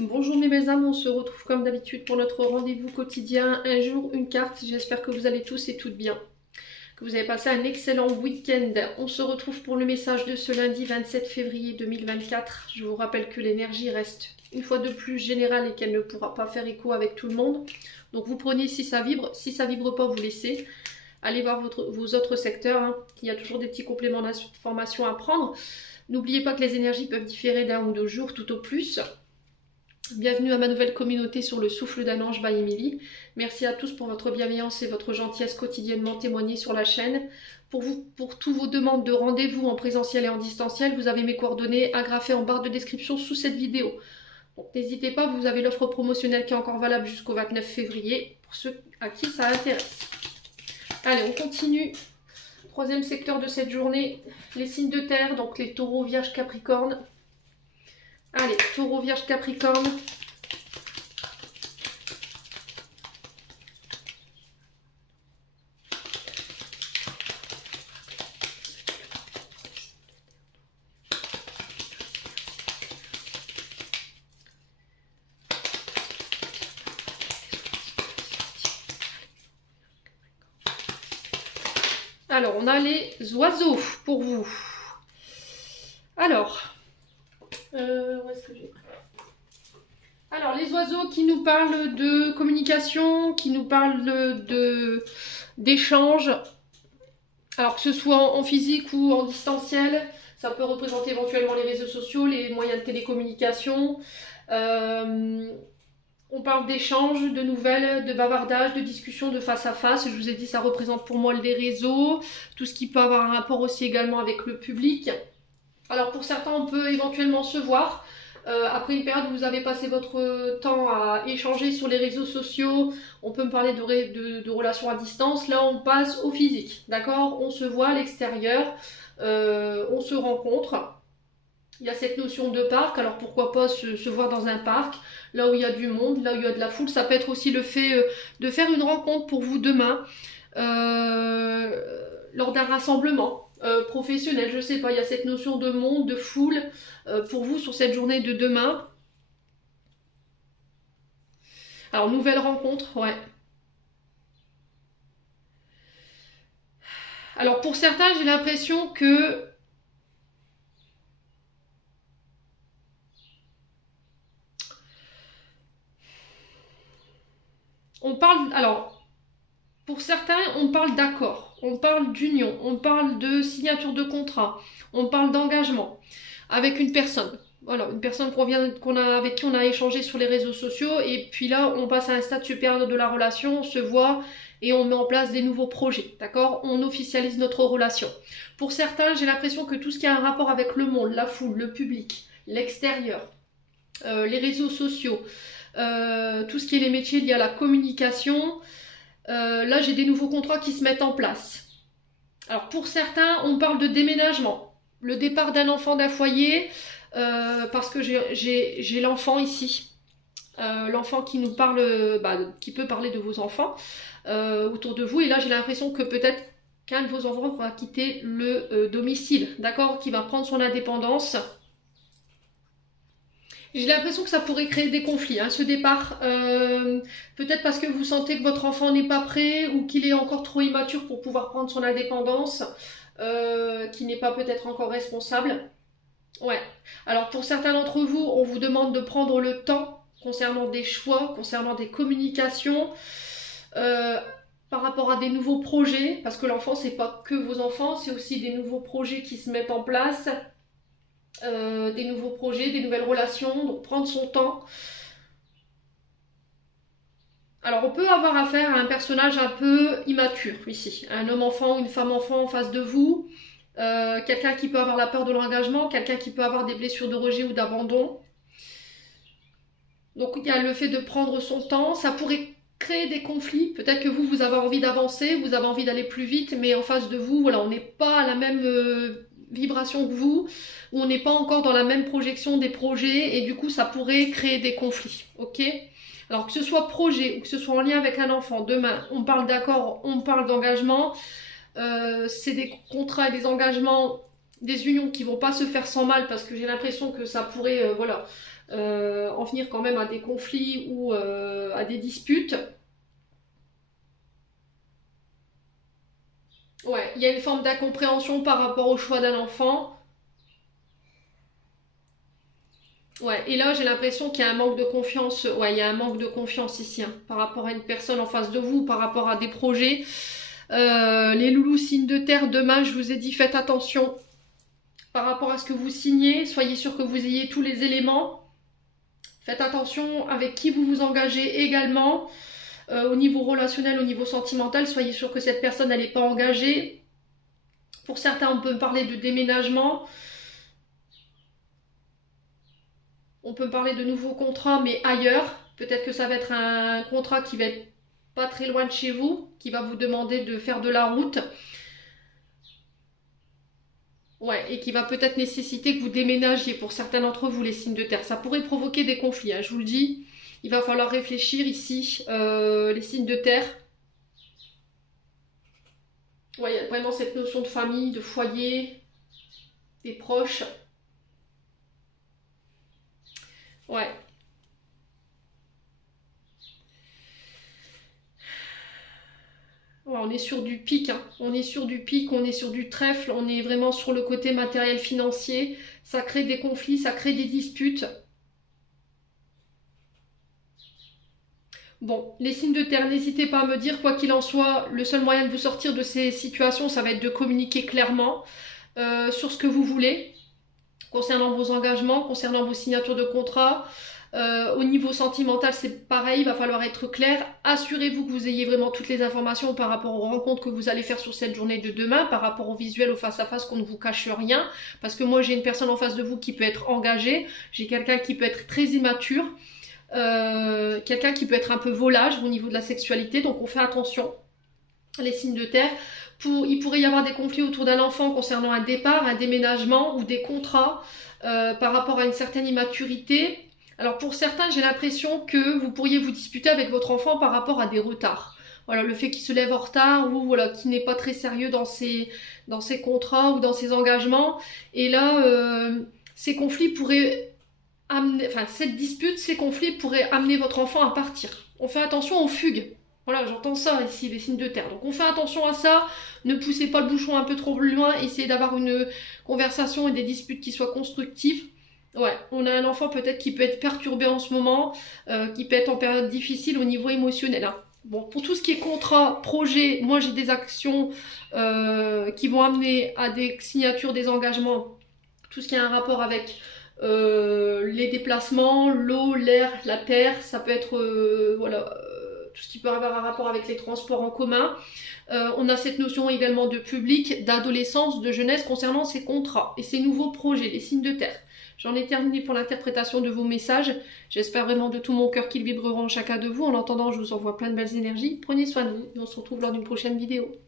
Bonjour mes belles âmes, on se retrouve comme d'habitude pour notre rendez-vous quotidien, un jour, une carte. J'espère que vous allez tous et toutes bien, que vous avez passé un excellent week-end. On se retrouve pour le message de ce lundi 27 février 2024. Je vous rappelle que l'énergie reste une fois de plus générale et qu'elle ne pourra pas faire écho avec tout le monde. Donc vous prenez si ça vibre pas, vous laissez. Allez voir vos autres secteurs, hein. Il y a toujours des petits compléments d'information à prendre. N'oubliez pas que les énergies peuvent différer d'un ou deux jours tout au plus. Bienvenue à ma nouvelle communauté sur le souffle d'un ange by Émilie. Merci à tous pour votre bienveillance et votre gentillesse quotidiennement témoignée sur la chaîne. Pour tous vos demandes de rendez-vous en présentiel et en distanciel, vous avez mes coordonnées agrafées en barre de description sous cette vidéo. N'hésitez pas, vous avez l'offre promotionnelle qui est encore valable jusqu'au 29 février pour ceux à qui ça intéresse. Allez, on continue. Troisième secteur de cette journée, les signes de terre, donc les taureaux, vierges, capricornes. Allez, taureau, vierge, capricorne. Alors, on a les oiseaux pour vous. Alors, où est-ce que j'ai... Alors, les oiseaux qui nous parlent de communication, qui nous parlent d'échange, alors que ce soit en physique ou en distanciel, ça peut représenter éventuellement les réseaux sociaux, les moyens de télécommunication. On parle d'échange, de nouvelles, de bavardage, de discussion de face à face. Je vous ai dit, ça représente pour moi des réseaux, tout ce qui peut avoir un rapport aussi également avec le public. Alors pour certains, on peut éventuellement se voir. Après une période où vous avez passé votre temps à échanger sur les réseaux sociaux, on peut me parler de relations à distance. Là, on passe au physique, d'accord? On se voit à l'extérieur, on se rencontre. Il y a cette notion de parc, alors pourquoi pas se voir dans un parc, là où il y a du monde, là où il y a de la foule. Ça peut être aussi le fait de faire une rencontre pour vous demain, lors d'un rassemblement. Professionnel, je sais pas, il y a cette notion de monde, de foule pour vous sur cette journée de demain. Alors, nouvelle rencontre, ouais. Alors, pour certains, j'ai l'impression que on parle, alors, pour certains, on parle d'accord, on parle d'union, on parle de signature de contrat, on parle d'engagement avec une personne. Voilà, une personne avec qui on a échangé sur les réseaux sociaux, et puis là, on passe à un stade supérieur de la relation, on se voit et on met en place des nouveaux projets, d'accord? On officialise notre relation. Pour certains, j'ai l'impression que tout ce qui a un rapport avec le monde, la foule, le public, l'extérieur, les réseaux sociaux, tout ce qui est les métiers liés à la communication, là j'ai des nouveaux contrats qui se mettent en place. Alors pour certains, on parle de déménagement, le départ d'un enfant d'un foyer, parce que j'ai l'enfant ici, l'enfant qui nous parle, qui peut parler de vos enfants autour de vous, et là j'ai l'impression que peut-être qu'un de vos enfants va quitter le domicile, d'accord, qui va prendre son indépendance. J'ai l'impression que ça pourrait créer des conflits, hein, ce départ. Peut-être parce que vous sentez que votre enfant n'est pas prêt ou qu'il est encore trop immature pour pouvoir prendre son indépendance, qu'il n'est pas peut-être encore responsable. Ouais. Alors pour certains d'entre vous, on vous demande de prendre le temps concernant des choix, concernant des communications, par rapport à des nouveaux projets, parce que l'enfant, c'est pas que vos enfants, c'est aussi des nouveaux projets qui se mettent en place. Des nouveaux projets, des nouvelles relations, donc prendre son temps. Alors on peut avoir affaire à un personnage un peu immature ici, un homme enfant ou une femme enfant en face de vous, quelqu'un qui peut avoir la peur de l'engagement, quelqu'un qui peut avoir des blessures de rejet ou d'abandon. Donc il y a le fait de prendre son temps, ça pourrait créer des conflits, peut-être que vous avez envie d'avancer, vous avez envie d'aller plus vite, mais en face de vous, voilà, on n'est pas à la même vibration que vous, où on n'est pas encore dans la même projection des projets, et du coup ça pourrait créer des conflits, ok? Alors que ce soit projet ou que ce soit en lien avec un enfant, demain on parle d'accord, on parle d'engagement, c'est des contrats et des engagements, des unions qui vont pas se faire sans mal, parce que j'ai l'impression que ça pourrait, voilà, en venir quand même à des conflits ou à des disputes. Ouais, il y a une forme d'incompréhension par rapport au choix d'un enfant. Ouais, et là j'ai l'impression qu'il y a un manque de confiance. Ouais, il y a un manque de confiance ici, hein, par rapport à une personne en face de vous, par rapport à des projets. Les loulous signes de terre, demain je vous ai dit faites attention par rapport à ce que vous signez. Soyez sûr que vous ayez tous les éléments. Faites attention avec qui vous vous engagez également. Au niveau relationnel, au niveau sentimental, soyez sûr que cette personne elle n'est pas engagée. Pour certains, on peut parler de déménagement. On peut parler de nouveaux contrats, mais ailleurs. Peut-être que ça va être un contrat qui va être pas très loin de chez vous, qui va vous demander de faire de la route. Ouais, et qui va peut-être nécessiter que vous déménagiez pour certains d'entre vous, les signes de terre. Ça pourrait provoquer des conflits, hein, je vous le dis. Il va falloir réfléchir ici, les signes de terre. Ouais, il y a vraiment cette notion de famille, de foyer, des proches. Ouais. Ouais, on est sur du pic, hein. On est sur du pic, on est sur du trèfle, on est vraiment sur le côté matériel financier. Ça crée des conflits, ça crée des disputes. Bon, les signes de terre, n'hésitez pas à me dire, quoi qu'il en soit, le seul moyen de vous sortir de ces situations, ça va être de communiquer clairement sur ce que vous voulez, concernant vos engagements, concernant vos signatures de contrat. Au niveau sentimental, c'est pareil, il va falloir être clair. Assurez-vous que vous ayez vraiment toutes les informations par rapport aux rencontres que vous allez faire sur cette journée de demain, par rapport au visuel, au face-à-face, qu'on ne vous cache rien. Parce que moi, j'ai une personne en face de vous qui peut être engagée, j'ai quelqu'un qui peut être très immature, quelqu'un qui peut être un peu volage au niveau de la sexualité, donc on fait attention. Les signes de terre, il pourrait y avoir des conflits autour d'un enfant concernant un départ, un déménagement ou des contrats par rapport à une certaine immaturité. Alors pour certains, j'ai l'impression que vous pourriez vous disputer avec votre enfant par rapport à des retards. Voilà, le fait qu'il se lève en retard ou voilà, qu'il n'est pas très sérieux dans ses contrats ou dans ses engagements. Et là, ces conflits pourraient amener, enfin cette dispute, ces conflits pourraient amener votre enfant à partir. On fait attention aux fugues. Voilà, j'entends ça ici, les signes de terre. Donc on fait attention à ça, ne poussez pas le bouchon un peu trop loin, essayez d'avoir une conversation et des disputes qui soient constructives. Ouais, on a un enfant peut-être qui peut être perturbé en ce moment, qui peut être en période difficile au niveau émotionnel, hein. Bon, pour tout ce qui est contrat, projet, moi j'ai des actions qui vont amener à des signatures, des engagements, tout ce qui a un rapport avec les déplacements, l'eau, l'air, la terre, ça peut être voilà, tout ce qui peut avoir un rapport avec les transports en commun. On a cette notion également de public, d'adolescence, de jeunesse concernant ces contrats et ces nouveaux projets, les signes de terre. J'en ai terminé pour l'interprétation de vos messages. J'espère vraiment de tout mon cœur qu'ils vibreront en chacun de vous. En attendant, je vous envoie plein de belles énergies. Prenez soin de vous et on se retrouve lors d'une prochaine vidéo.